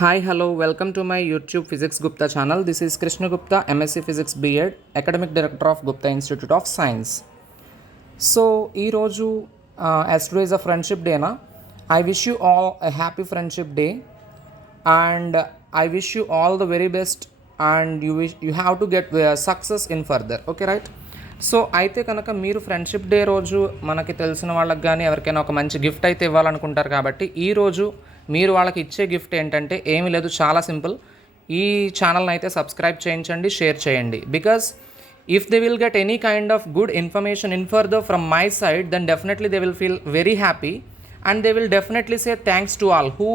Hi, hello, welcome to my YouTube Physics Gupta channel. This is Krishna Gupta, MSc Physics B.Ed, Academic Director of Gupta Institute of Science. So, ee roju as today is a friendship day na, I wish you all a happy friendship day and I wish you all the very best and you have to get success in further. Okay, right? So అయితే కనుక మీరు friendship day రోజు మనకి తెలిసిన వాళ్ళకి కానీ ఎవరికైనా ఒక మంచి గిఫ్ట్ అయితే ఇవ్వాలనుకుంటారు కాబట్టి ఈరోజు మీరు వాళ్ళకి ఇచ్చే గిఫ్ట్ ఏంటంటే ఏమీ లేదు, చాలా సింపుల్. ఈ ఛానల్ని అయితే సబ్స్క్రైబ్ చేయించండి, షేర్ చేయండి. Because if they will get any kind of good information in further from my side, then definitely they will feel very happy and they will definitely say thanks to all who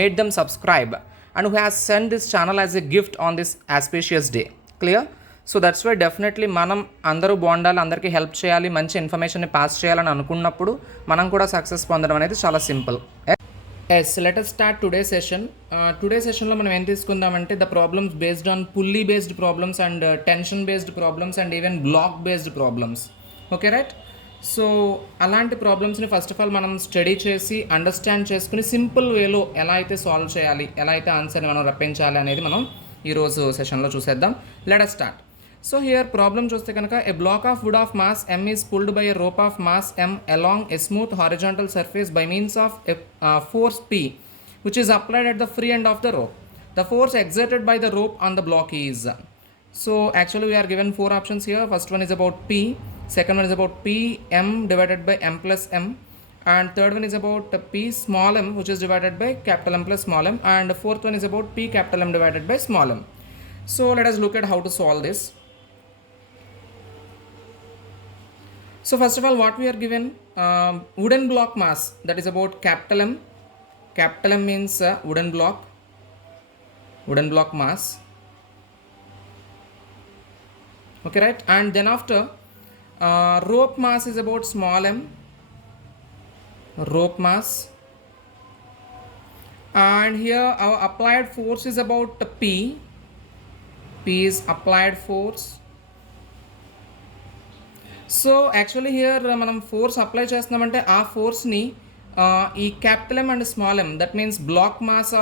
made them subscribe and who has sent this channel as a gift on this auspicious day. Clear? So that's why definitely మనం అందరూ బాగుండాలి, అందరికీ హెల్ప్ చేయాలి, మంచి ఇన్ఫర్మేషన్ని పాస్ చేయాలని అనుకున్నప్పుడు మనం కూడా సక్సెస్ పొందడం అనేది చాలా simple. Yes, let us start today session. Today సెషన్లో మనం ఏం తీసుకుందామంటే the problems based on pulley based problems and tension based problems and even block based problems. Okay right? So అలాంటి ప్రాబ్లమ్స్ని ఫస్ట్ ఆఫ్ ఆల్ మనం స్టడీ చేసి understand చేసుకుని simple వేలో ఎలా అయితే సాల్వ్ చేయాలి, ఎలా అయితే ఆన్సర్ని మనం రప్పించాలి అనేది మనం ఈరోజు సెషన్లో చూసేద్దాం. Let us start. So here problem చూస్తే కనుక a block of wood of mass m is pulled by a rope of mass m along a smooth horizontal surface by means of a force P which is applied at the free end of the rope. The force exerted by the rope on the block is. So actually we are given four options here. First one is about P, second one is about P m divided by m plus m, and third one is about P small m which is divided by capital M plus small m, and fourth one is about P capital M divided by small m. So let us look at how to solve this. So first of all, what we are given, wooden block mass, that is about capital M. Capital M means wooden block mass. Okay, right? And then after rope mass is about small m, rope mass, and here our applied force is about P is applied force. So actually here మనం force apply చేస్తున్నామంటే ఆ ఫోర్స్ని ఈ capital M and small M, that means block mass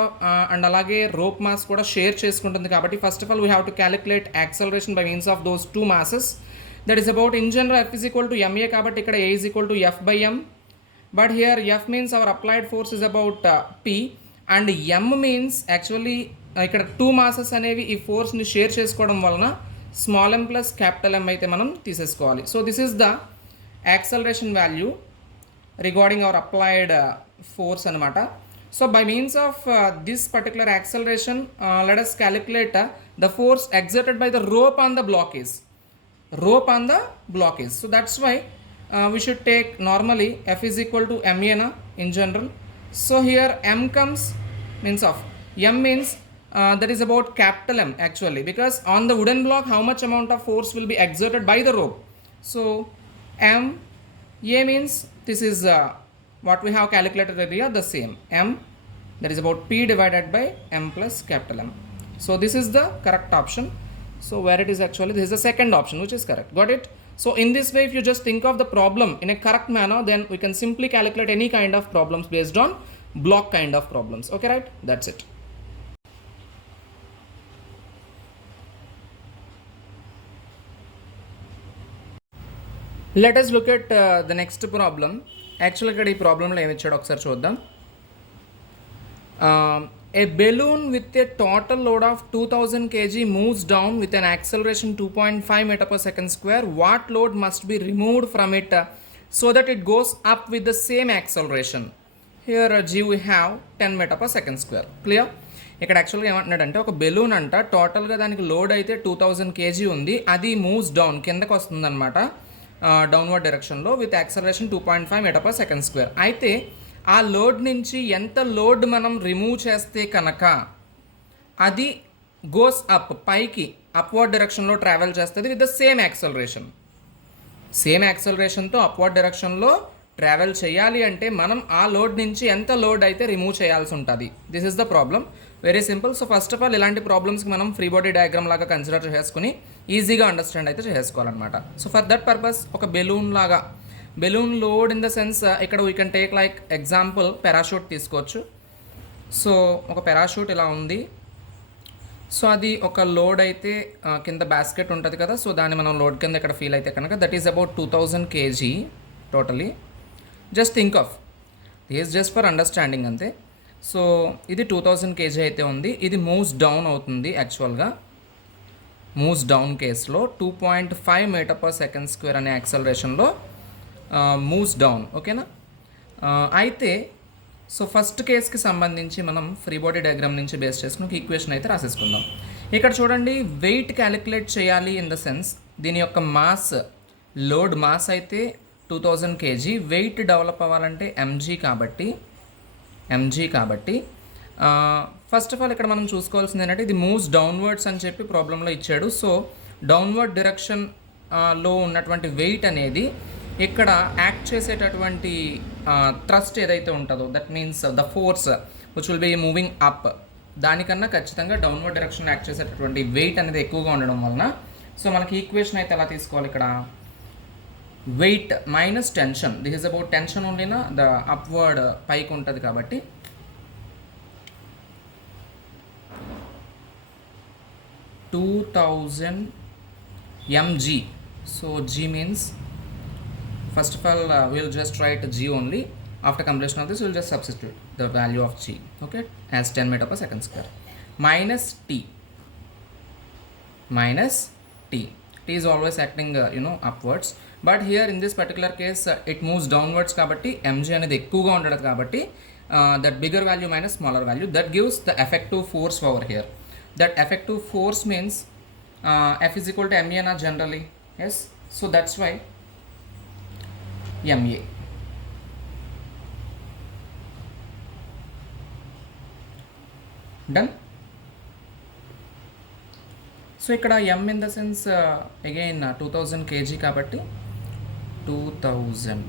and అలాగే rope mass కూడా share చేసుకుంటుంది. కాబట్టి first of all we have to calculate acceleration by means of those two masses. That is about in general F is equal to MA, కాబట్టి ఇక్కడ A is equal to F by M. But here F means our applied force is about P and M means actually ఇక్కడ two masses అనేవి ఈ ఫోర్స్ని share చేసుకోవడం వలన small m plus capital M అయితే మనం తీసేసుకోవాలి. So this is the acceleration value regarding our applied force అనమాట. So by means of this particular acceleration let us calculate the force exerted by the rope on the blockage. So that's why we should take normally F is equal to MA na in general. So here M comes means of M means that is about capital M actually, because on the wooden block how much amount of force will be exerted by the rope. So M, A means this is what we have calculated earlier, the same M, that is about P divided by M plus capital M. So this is the correct option. So where it is actually, this is the second option which is correct. Got it? So in this way, if you just think of the problem in a correct manner, then we can simply calculate any kind of problems based on block kind of problems. Okay, right? That's it. Let us look at the next problem. Actually ఇక్కడ ఈ ప్రాబ్లంలో ఏమి ఇచ్చాడో ఒకసారి చూద్దాం. A balloon with a total load of 2000 kg moves down with an acceleration 2.5 meter per second square. What load must be removed from it so that it goes up with the same acceleration? Here G we have 10 meter per second square. Clear? ఇక్కడ యాక్చువల్గా ఏమంటున్నాడంటే ఒక బెలూన్ అంట, టోటల్గా దానికి లోడ్ అయితే 2000 kg ఉంది, అది మూవ్స్ డౌన్, కిందకు వస్తుంది అనమాట డౌన్వర్డ్ డైరెక్షన్లో with acceleration 2.5 metre per second square. అయితే ఆ లోడ్ నుంచి ఎంత లోడ్ మనం రిమూవ్ చేస్తే కనుక అది గోస్ అప్, పైకి అప్వర్డ్ డైరెక్షన్లో ట్రావెల్ చేస్తుంది విత్ ద సేమ్ యాక్సలరేషన్తో అప్వర్డ్ డైరెక్షన్లో ట్రావెల్ చేయాలి అంటే మనం ఆ లోడ్ నుంచి ఎంత లోడ్ అయితే రిమూవ్ చేయాల్సి ఉంటుంది. This is the problem. Very simple. So first of all ఇలాంటి ప్రాబ్లమ్స్కి మనం ఫ్రీ బాడీ డయాగ్రామ్ లాగా కన్సిడర్ చేసుకుని ఈజీగా అండర్స్టాండ్ అయితే చేసుకోవాలన్నమాట. సో ఫర్ దట్ పర్పస్ ఒక బెలూన్ లాగా, balloon load in the sense ఇక్కడ we can take like example parachute తీసుకోవచ్చు. సో ఒక పారాషూట్ ఇలా ఉంది. సో అది ఒక లోడ్ అయితే కింద బాస్కెట్ ఉంటుంది కదా, సో దాన్ని మనం లోడ్ కింద ఇక్కడ ఫీల్ అయితే కనుక that is about 2000 kg totally. Just think of this just for understanding అంతే. సో ఇది 2000 kg అయితే ఉంది. ఇది మూవ్స్ డౌన్ అవుతుంది యాక్చువల్గా. మూవ్స్ డౌన్ కేస్లో 2.5 m/s² అనే యాక్సలరేషన్లో మూవ్స్ డౌన్. ఓకేనా? అయితే సో ఫస్ట్ కేస్కి సంబంధించి మనం ఫ్రీ బాడీ డయాగ్రామ్ నుంచి బేస్ చేసుకుని ఒక ఈక్వేషన్ అయితే రాసేసుకుందాం. ఇక్కడ చూడండి, వెయిట్ క్యాలిక్యులేట్ చేయాలి ఇన్ ద సెన్స్ దీని యొక్క మాస్, లోడ్ మాస్ అయితే 2000 kg, వెయిట్ డెవలప్ అవ్వాలంటే mg కాబట్టి ఫస్ట్ ఆఫ్ ఆల్ ఇక్కడ మనం చూసుకోవాల్సింది ఏంటంటే ఇది మూవ్స్ డౌన్వర్డ్స్ అని చెప్పి ప్రాబ్లంలో ఇచ్చాడు. సో డౌన్వర్డ్ డైరెక్షన్ లో ఉన్నటువంటి వెయిట్ అనేది ఇక్కడ యాక్ట్ చేసేటటువంటి థ్రస్ట్ ఏదైతే ఉంటుందో, that means the force which will be moving up, దానికన్నా ఖచ్చితంగా డౌన్వర్డ్ డైరెక్షన్ యాక్ట్ చేసేటటువంటి వెయిట్ అనేది ఎక్కువగా ఉండడం వలన సో మనకి ఈక్వేషన్ అయితే ఎలా తీసుకోవాలి, ఇక్కడ weight minus tension, this is about tension ఓన్లీనా, ద అప్వర్డ్ పైకి ఉంటుంది కాబట్టి 2000 mg. So g means, first of all we'll just write g only. After completion of this we'll just substitute the value of g, okay, as 10 m/s², minus t, t is always acting upwards, but here in this particular case it moves downwards kabatti mg anedi ekkuva undadu kabatti that bigger value minus smaller value, that gives the effective force over here. That effective force means F is equal to ma na generally, yes, so that's why ma. Done. So ikkada m in the sense again 2000 kg kabatti 2000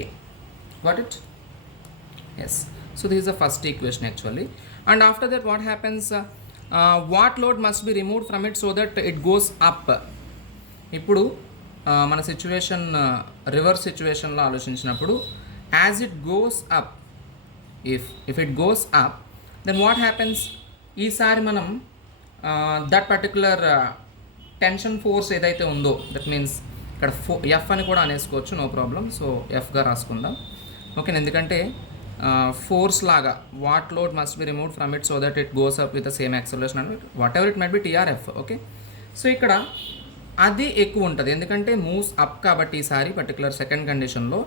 a, got it? Yes. So this is the first equation actually. And after that what happens, what load must be removed from it so that it goes up. ఇప్పుడు మన situation reverse సిచ్యువేషన్లో ఆలోచించినప్పుడు as it goes up, if it goes up then what happens, ఈసారి మనం that particular tension force ఏదైతే ఉందో, that means ఇక్కడ F అని కూడా అనేసుకోవచ్చు, నో ప్రాబ్లం. సో ఎఫ్గా రాసుకుందాం, ఓకే. ఎందుకంటే ఫోర్స్ లాగా what load must be removed from it so that it goes up with the same acceleration and whatever it might be TRF, okay. So ఇక్కడ అది ఎక్కువ ఉంటుంది ఎందుకంటే మూవ్స్ అప్ కాబట్టి ఈసారి పర్టికులర్ సెకండ్ కండిషన్లో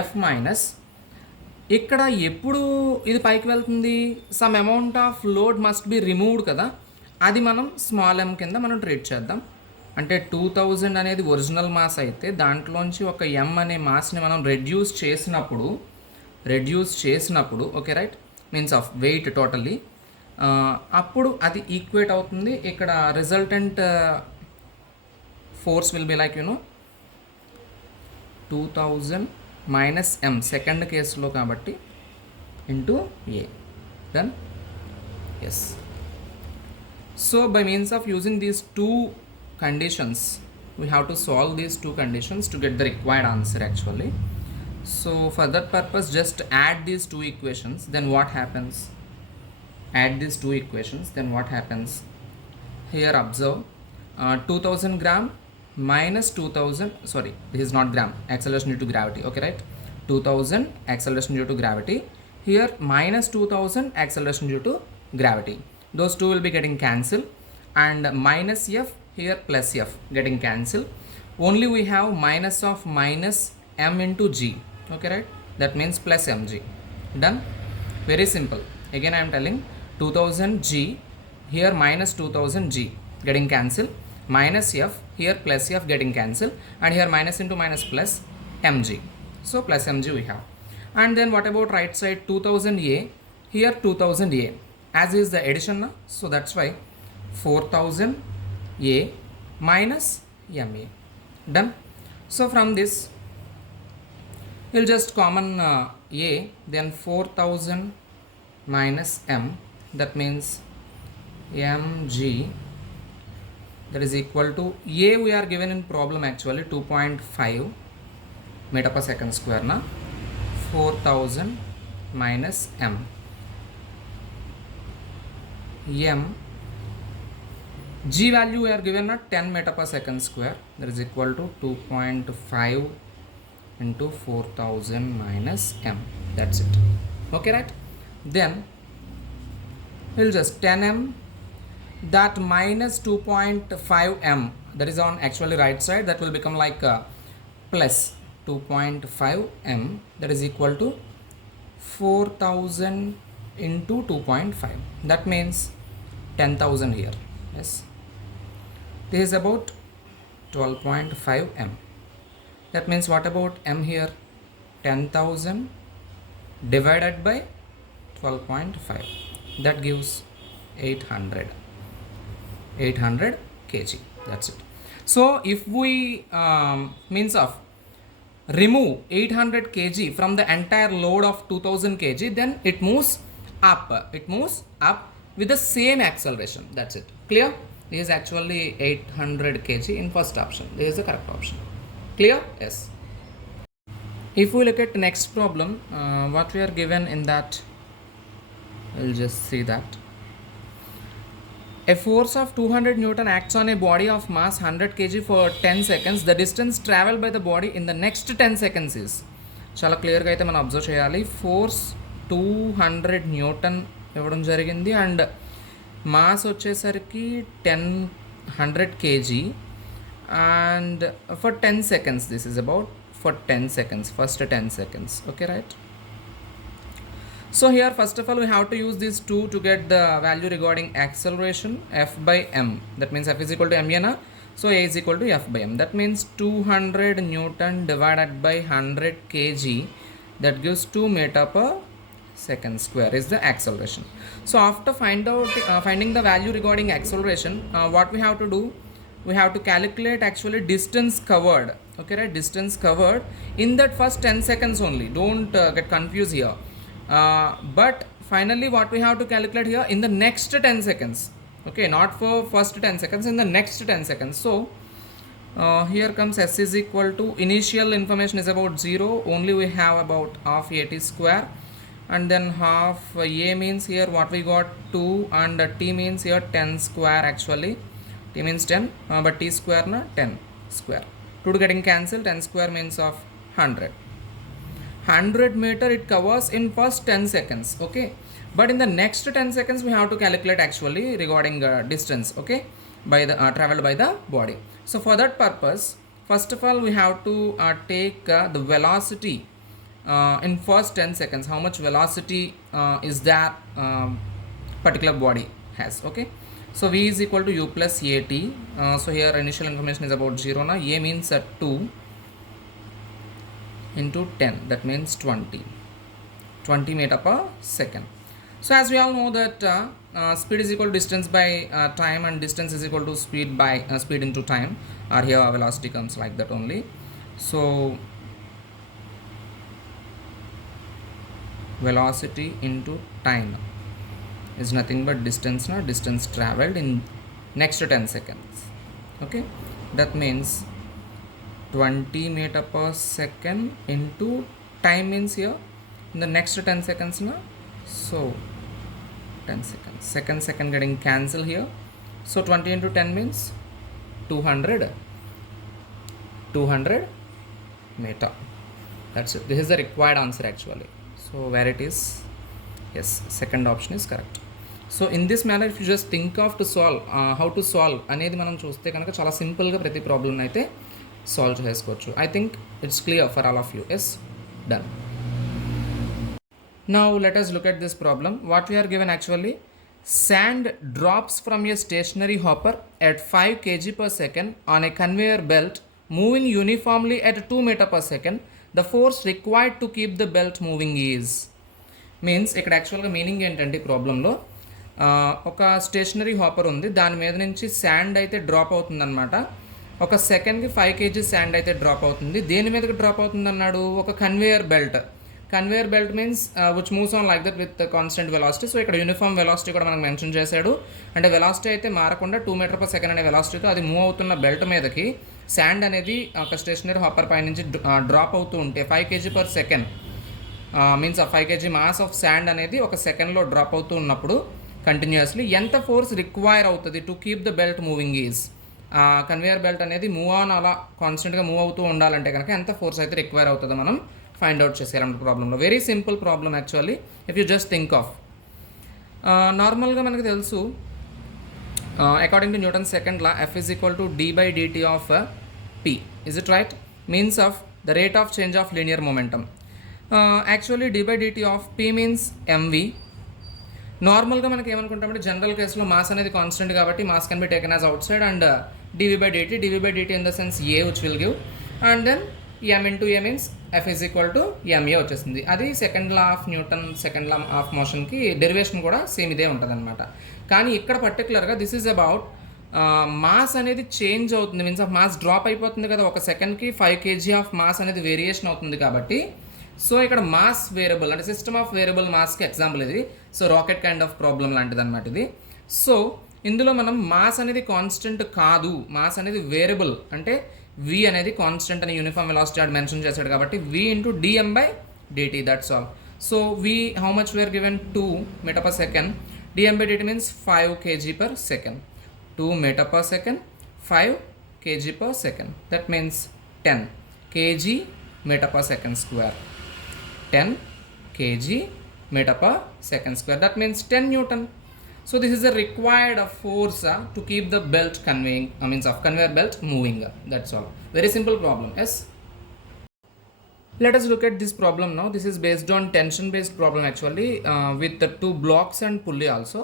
ఎఫ్ మైనస్, ఇక్కడ ఎప్పుడు ఇది పైకి వెళ్తుంది, some amount of load must be removed కదా, అది మనం స్మాల్ ఎమ్ కింద మనం ట్రీట్ చేద్దాం. అంటే 2000 అనేది ఒరిజినల్ మాస్ అయితే దాంట్లోంచి ఒక ఎమ్ అనే మాస్ని మనం రెడ్యూస్ చేసినప్పుడు okay right, means of weight totally, అప్పుడు అది ఈక్వేట్ అవుతుంది. ఇక్కడ resultant force will be like 2000 minus M second కేసులో కాబట్టి into A. Done. S. So by means of using these two conditions we have to solve these two conditions to get the required answer actually. So for that purpose just add these two equations, then what happens, here observe 2000 gram minus 2000, sorry this is not gram, acceleration due to gravity, okay right, 2000 acceleration due to gravity, here minus 2000 acceleration due to gravity, those two will be getting cancelled, and minus f here plus f getting cancelled, only we have minus of minus m into g, okay right, that means plus mg. Done. Very simple. Again I am telling 2000 g here minus 2000 g getting cancelled, minus f here plus f getting cancelled, and here minus into minus plus mg, so plus mg we have. And then what about right side, 2000 a here 2000 a, as is the addition na, so that's why 4000 a minus ma. Done. So from this we'll just common a, then 4000 minus m, that means mg, that is equal to a we are given in problem actually 2.5 m/s² na, 4000 minus m. G value we are given at 10 meter per second square, that is equal to 2.5 into 4000 minus m. That's it. Okay, right? Then we'll just 10m, that minus 2.5 m, that is on actually right side, that will become like plus 2.5 m, that is equal to 4000 into 2.5, that means 10,000 here. Yes, this is about 12.5 m. That means what about m here? 10,000 divided by 12.5, that gives 800 kg. That's it. So if we means of remove 800 kg from the entire load of 2000 kg, then it moves up with the same acceleration. That's it. Clear? This is actually 800 kg in first option. This is the correct option. Clear? Yes. If we look at the next problem, what we are given in that, we'll just see that. A force of 200 Newton acts on a body of mass 100 kg for 10 seconds. The distance traveled by the body in the next 10 seconds is. చాలా క్లియర్గా అయితే మనం అబ్జర్వ్ చేయాలి. ఫోర్స్ 200 న్యూటన్ ఇవ్వడం జరిగింది and mass వచ్చేసరికి 100 kg and for 10 seconds, this is about for 10 seconds, first 10 seconds. Okay, right? So here first of all we have to use these two to get the value regarding acceleration, f by m. That means f is equal to m, so a is equal to f by m. That means 200 Newton divided by 100 kg, that gives 2 meter per second square is the acceleration. So after finding the value regarding acceleration, what we have to do, we have to calculate actually distance covered. Okay, right? Distance covered in that first 10 seconds only. Don't get confused here. But finally what we have to calculate here in the next 10 seconds. Okay, not for first 10 seconds, in the next 10 seconds. So here comes s is equal to, initial information is about 0, only we have about half at square, and then half a means here what we got 2, and t means here 10 square actually. T means 10, but t square na 10 square. 2 getting cancelled, 10 square means of 100. 100 meter it covers in first 10 seconds. Okay, but in the next 10 seconds we have to calculate actually regarding distance, okay, by the traveled by the body. So for that purpose, first of all we have to take the velocity in first 10 seconds, how much velocity is that particular body has. Okay, so v is equal to u plus at. So here initial information is about 0 na. A means 2 into 10, that means 20 meter per second. So as we all know that speed is equal to distance by time, and distance is equal to speed by speed into time, or here velocity comes like that only. So velocity into time is nothing but distance na, distance traveled in next 10 seconds. Okay, that means 20 meter per second into time means here in the next 10 seconds na, so 10 seconds, second getting cancelled here, so 20 into 10 means 200 meter. That's it. This is the required answer actually. So where it is, yes, second option is correct. So in this manner if you just think of to solve how to solve అనేది మనం చూస్తే కనుక చాలా సింపుల్గా ప్రతి ప్రాబ్లమ్ అయితే సాల్వ్ చేసుకోవచ్చు. I think it's clear for all of you. Yes, done. Now let us look at this problem. What we are given actually, sand drops from a stationary hopper at 5 kg per second on a conveyor belt moving uniformly at 2 meter per second. The force required to keep the belt moving is, means ఇక్కడ యాక్చువల్గా మీనింగ్ ఏంటంటే ఈ ప్రాబ్లంలో ఒక stationery hopper ఉంది, దాని మీద నుంచి శాండ్ అయితే డ్రాప్ అవుతుందన్నమాట. ఒక సెకండ్కి 5 kg శాండ్ అయితే డ్రాప్ అవుతుంది. దేని మీదకి డ్రాప్ అవుతుంది అన్నాడు, ఒక conveyor belt. Conveyor belt means which moves on like that with constant velocity. So ఇక్కడ యూనిఫామ్ వెలాసిటీ కూడా మనకు మెన్షన్ చేశాడు. అంటే వెలాసిటీ అయితే మారకుండా 2 మీటర్ పర్ సెకండ్ అనే వెలాసిటీతో అది మూవ్ అవుతున్న బెల్ట్ మీదకి శాండ్ అనేది ఒక స్టేషనరీ హాపర్ పై నుంచి డ్రాప్ అవుతూ ఉంటే 5 kg per second మీన్స్ ఆ 5 kg మాస్ ఆఫ్ శాండ్ అనేది ఒక సెకండ్లో డ్రాప్ అవుతూ ఉన్నప్పుడు కంటిన్యూస్లీ ఎంత ఫోర్స్ రిక్వైర్ అవుతుంది to keep the belt moving is, conveyor belt అనేది మూవ్ ఆన్ అలా కాన్స్టెంట్గా మూవ్ అవుతూ ఉండాలంటే కనుక ఎంత ఫోర్స్ అయితే రిక్వైర్ అవుతుందో మనం ఫైండ్ అవుట్ చేసేయాలంటే ప్రాబ్లంలో. Very simple problem actually if you just think of. నార్మల్గా మనకు తెలుసు according to Newton second law F is equal to d/dt of P. Is it right? Means of the rate of change of linear momentum. Actually d/dt of P means mv. నార్మల్గా మనకి ఏమనుకుంటామంటే జనరల్ కేసులో మాస్ అనేది constant కాబట్టి mass can be taken as outside and dv/dt in the sense a which will give and then m into a మీన్స్ F is equal to ma వచ్చేస్తుంది. అది second law of Newton second law of మోషన్కి derivation కూడా same ఇదే ఉంటుంది అనమాట. కానీ ఇక్కడ పర్టికులర్గా దిస్ ఈజ్ అబౌట్ మాస్ అనేది చేంజ్ అవుతుంది, మీన్స్ ఆఫ్ మాస్ డ్రాప్ అయిపోతుంది కదా, ఒక సెకండ్కి 5 kg ఆఫ్ మాస్ అనేది వేరియేషన్ అవుతుంది కాబట్టి సో ఇక్కడ మాస్ వేరియబుల్ అంటే సిస్టమ్ ఆఫ్ వేరియబుల్ మాస్కి ఎగ్జాంపుల్ ఇది. So rocket kind of problem లాంటిది అనమాట ఇది. సో ఇందులో మనం మాస్ అనేది కాన్స్టెంట్ కాదు, మాస్ అనేది వేరియబుల్ అంటే v అనేది కాన్స్టెంట్ అని యూనిఫామ్ వెలాసిటీ ఆడ్ మెన్షన్ చేశాడు కాబట్టి v into dm/dt that's all. So v how much where given 2 metre per second, dm/dt means 5 kg per second, 2 meter per second 5 kg per second, that means 10 kg meter per second square, 10 kg meter per second square, that means 10 Newton. So this is the required force to keep the belt conveying, means of conveyor belt moving. That's all. Very simple problem. Yes. Let us look at this problem now. This is based on tension based problem actually with the 2 blocks and pulley also.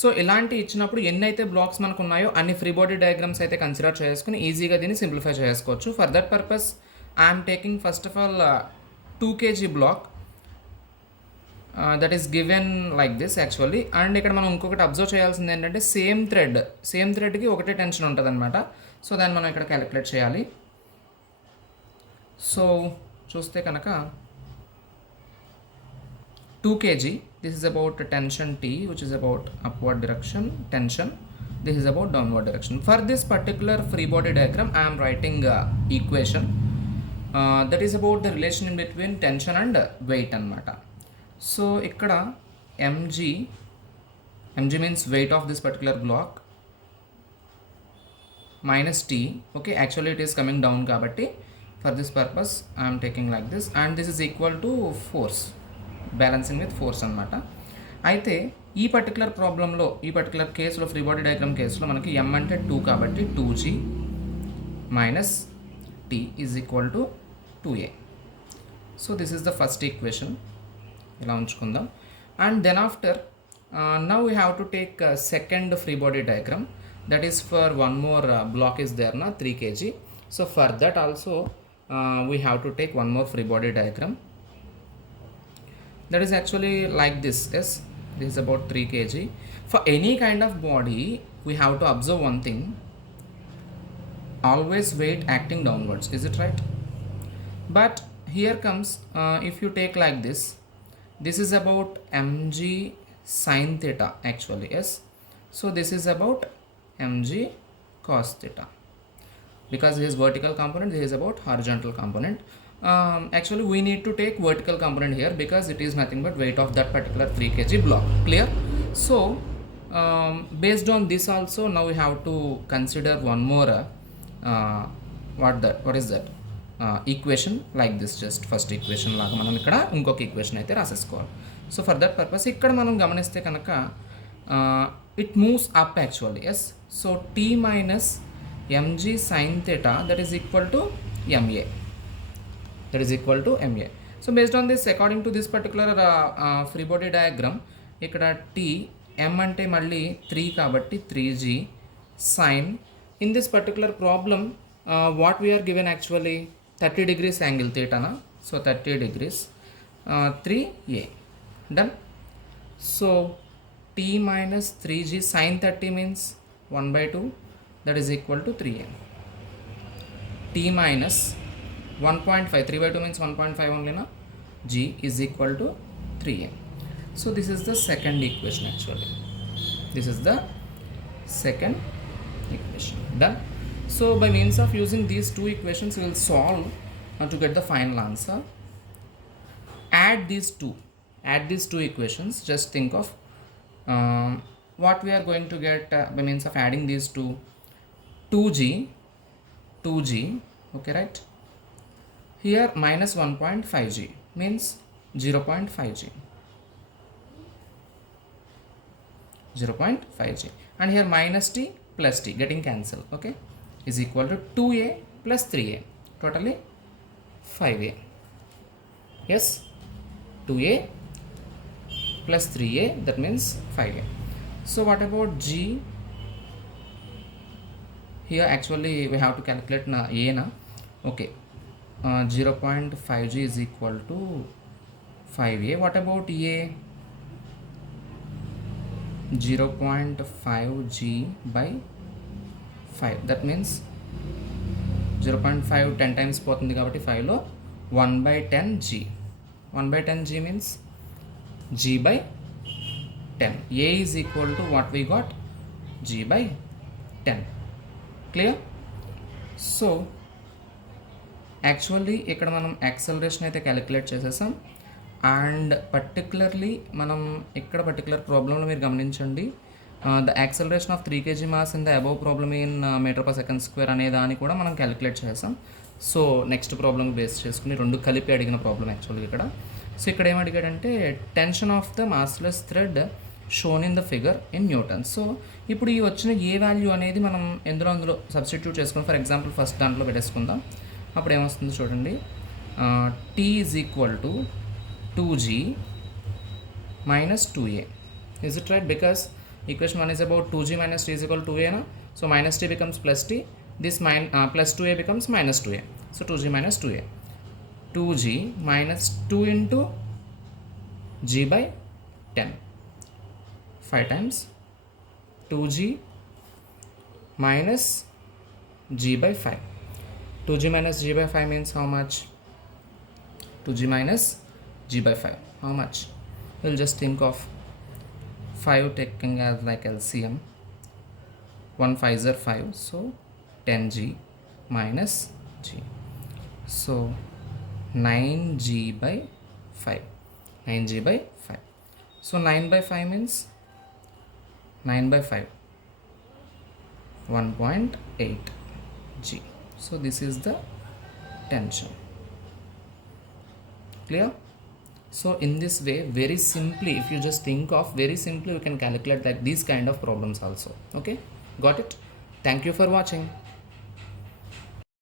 So ఇలాంటి ఇచ్చినప్పుడు ఎన్నైతే బ్లాక్స్ మనకు ఉన్నాయో అన్ని free body diagrams అయితే కన్సిడర్ చేసుకుని ఈజీగా దీన్ని సింప్లిఫై చేసుకోవచ్చు. For that purpose I'm taking first of all 2 kg block that is given like this actually. And ఇక్కడ మనం ఇంకొకటి అబ్జర్వ్ చేయాల్సింది ఏంటంటే సేమ్ థ్రెడ్కి ఒకటే టెన్షన్ ఉంటుంది అనమాట. సో దాన్ని మనం ఇక్కడ క్యాలిక్యులేట్ చేయాలి. సో చూస్తే కనుక 2 kg, this is about tension T which is about upward direction tension, this is about downward direction. For this particular free body diagram I am writing equation that is about the relation in between tension and weight anamata. So ikkada mg means weight of this particular block minus T. Okay, actually it is coming down kabatti for this purpose I am taking like this, and this is equal to force, balancing with force అనమాట. అయితే ఈ పర్టికులర్ ప్రాబ్లంలో ఈ పర్టికులర్ కేసులో free body diagram కేసులో మనకి m అంటే 2 కాబట్టి 2g minus t is equal to 2a. So this is the first equation, ఇలా ఉంచుకుందాం. And then after now we have to take second free body diagram, that is for one more block is there నా 3 kg. So for that also we have to take one more free body diagram. That is actually like this. Yes, this is about 3 kg. For any kind of body we have to observe one thing, always weight acting downwards, is it right? But here comes if you take like this is about mg sin theta actually. Yes, so this is about mg cos theta because this is vertical component, this is about horizontal component. Actually we need to take vertical component here because it is nothing but weight of that particular 3 kg block. Clear? So based on this also now we have to consider one more what is that equation like this. Just first equation laga manam ikkada inkoka equation aithe rasesukovali. So for that purpose ikkada manam gamaniste kanaka it moves up actually. Yes, so t minus mg sin theta that is equal to ma, that is equal to ma. So based on this, according to this particular free body diagram, ikkada t m ante malli 3 kabatti 3g sin, in this particular problem what we are given actually 30 degrees angle theta na, so 30 degrees 3a done. So t minus 3g sin 30 means 1/2, that is equal to 3a. t minus 1.5, 3/2 means 1.5 only na, g is equal to 3a. So this is the second equation actually. This is the second equation done. So by means of using these two equations we will solve to get the final answer. add these two equations. Just think of what we are going to get by means of adding these two. 2g, okay, right? Here minus 1.5g means 0.5g, and here minus t plus t getting cancelled, okay, is equal to 2a plus 3a, totally 5a. Yes, 2a plus 3a, that means 5a. So what about g? Here actually we have to calculate a na. Okay, 0.5g is equal to 5a. What about a? 0.5g by 5, that means 0.5 10 times పోతుంది కాబట్టి 5లో 1/10g. 1/10g means g by 10. A is equal to what we got? g by 10. Clear? So actually ఇక్కడ మనం యాక్సలరేషన్ అయితే క్యాలిక్యులేట్ చేసేసాం. And particularly మనం ఇక్కడ పర్టికులర్ ప్రాబ్లంలో మీరు గమనించండి, the acceleration of 3 kg mass in the above problem in metre per second square అనే దాన్ని కూడా మనం క్యాలిక్యులేట్ చేసాం. సో నెక్స్ట్ ప్రాబ్లమ్ బేస్ చేసుకుని రెండు కలిపి అడిగిన ప్రాబ్లం యాక్చువల్గా ఇక్కడ. సో ఇక్కడ ఏం అడిగాడంటే tension of the massless thread shown in the figure in Newton. So ఇప్పుడు ఈ వచ్చిన ఏ వాల్యూ అనేది మనం అందులో సబ్స్టిట్యూట్ చేసుకుని, ఫర్ ఎగ్జాంపుల్ ఫస్ట్ దాంట్లో పెట్టేసుకుందాం. అప్పుడు ఏమొస్తుందో చూడండి, T is equal to 2g minus 2a. Is it right? Because equation 1 is about 2g minus t is equal to 2a na? So minus t becomes plus t, this plus 2a becomes minus 2a. So 2g minus 2a, 2g minus 2 into g by 10, 5 times 2g minus g by 5. 2g minus g by 5 means how much? 2g minus g by 5, how much? We'll just think of 5 taking as like LCM. 1 5s are 5, so 10g minus g, so 9g by 5, 9g by 5. So 9 by 5 means 9 by 5, 1.8 g. So this is the tension. Clear? So in this way, very simply, if you just think of very simply, you can calculate like these kind of problems also. Okay, got it? Thank you for watching.